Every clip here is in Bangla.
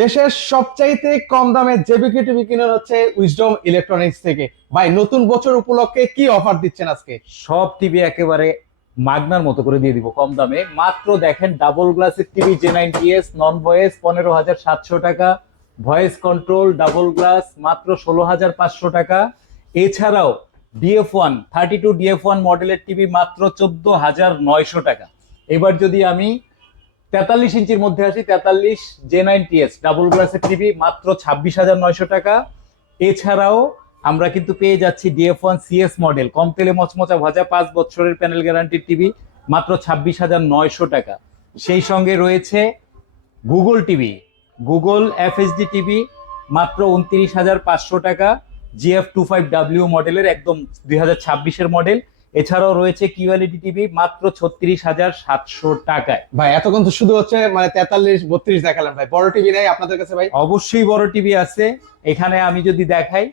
দেশের সবচাইতে কম দামে জেবিকে টিভি কিনে হচ্ছে উইজডম ইলেকট্রনিক্স থেকে। ভাই, নতুন বছর উপলক্ষে কি অফার দিচ্ছেন আজকে? সব টিভি একেবারে মাগনার মতো করে দিয়ে দিব কম দামে। মাত্র দেখেন, ডাবল গ্লাসের টিভি J90S নন ভয়েস 15,700 টাকা, ভয়েস কন্ট্রোল ডাবল গ্লাস মাত্র 16,500 টাকা। এছাড়াও DF1 32 DF1 মডেলের টিভি মাত্র 14,900 টাকা। এবার যদি আমি 43 ইঞ্চির মধ্যে আসি, 43 J90S ডাবল গ্লাসের টিভি মাত্র 26,900 টাকা। এছাড়াও আমরা কিন্তু পেয়ে যাচ্ছি DF1 CS মডেল কম তেলে মচমচা ভাজা 5 বছরের প্যানেল গ্যারান্টির টিভি মাত্র 26,900 টাকা। সেই সঙ্গে রয়েছে Google TV, Google FHD TV মাত্র 29,500 টাকা, GF25W মডেলের একদম 2026-এর মডেল। এছাড়াও রয়েছে QLED টিভি মাত্র 36,700 টাকায়। ভাই, এতক্ষণ তো শুধু হচ্ছে মানে 43 32 দেখালেন, ভাই বড় টিভি নাই আপনাদের কাছে? ভাই অবশ্যই বড় টিভি আছে। এখানে আমি যদি দেখাই,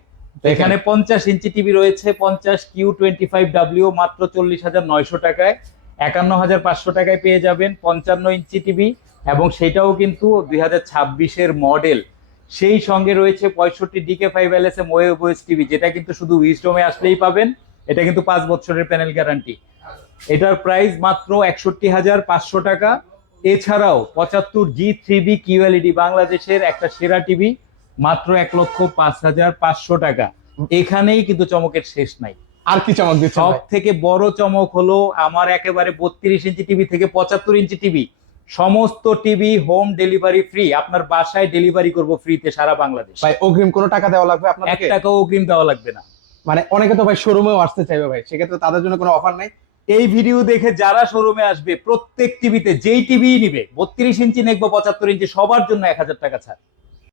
এখানে 50 ইঞ্চি টিভি রয়েছে, 50 Q25W মাত্র 40,900 টাকায়। 51,500 টাকায় পেয়ে যাবেন 55 ইঞ্চি টিভি, এবং সেটাও কিন্তু 2026-এর মডেল। সেই সঙ্গে রয়েছে 65 DK5 LSM ওয়েবওয়েস টিভি, যেটা কিন্তু শুধু উইজডমে আসলেই পাবেন। এটা কিন্তু 5 বছরের প্যানেল গ্যারান্টি। এটার প্রাইস মাত্র 61,500 টাকা। এছাড়াও 75 G3B QLED বাংলাদেশের একটা সেরা টিভি মাত্র 1,05,500 টাকা। এখানেই কিন্তু চমকের শেষ নাই। আর কি চমক দিচ্ছেন সব ভাই? থেকে বড় চমক হলো আমার একেবারে 32 ইঞ্চি টিভি থেকে 75 ইঞ্চি টিভি, সমস্ত টিভি হোম ডেলিভারি ফ্রি। আপনার বাসায় ডেলিভারি করব ফ্রিতে সারা বাংলাদেশ। ভাই, অগ্রিম কোনো টাকা দেওয়া লাগবে 1 আপনাদেরকে? টাকাও অগ্রিম দেওয়া লাগবে না। মানে অনেকে তো ভাই শোরুমেও আসতে চাইবে, ভাই সেক্ষেত্রে তাদের জন্য কোনো অফার নাই? এই ভিডিও দেখে যারা শোরুমে আসবে, প্রত্যেক টিভিতে যেই টিভি নিবে 32 ইঞ্চি নেকবো 75 ইঞ্চি, সবার জন্য 1,000 টাকা ছাড়।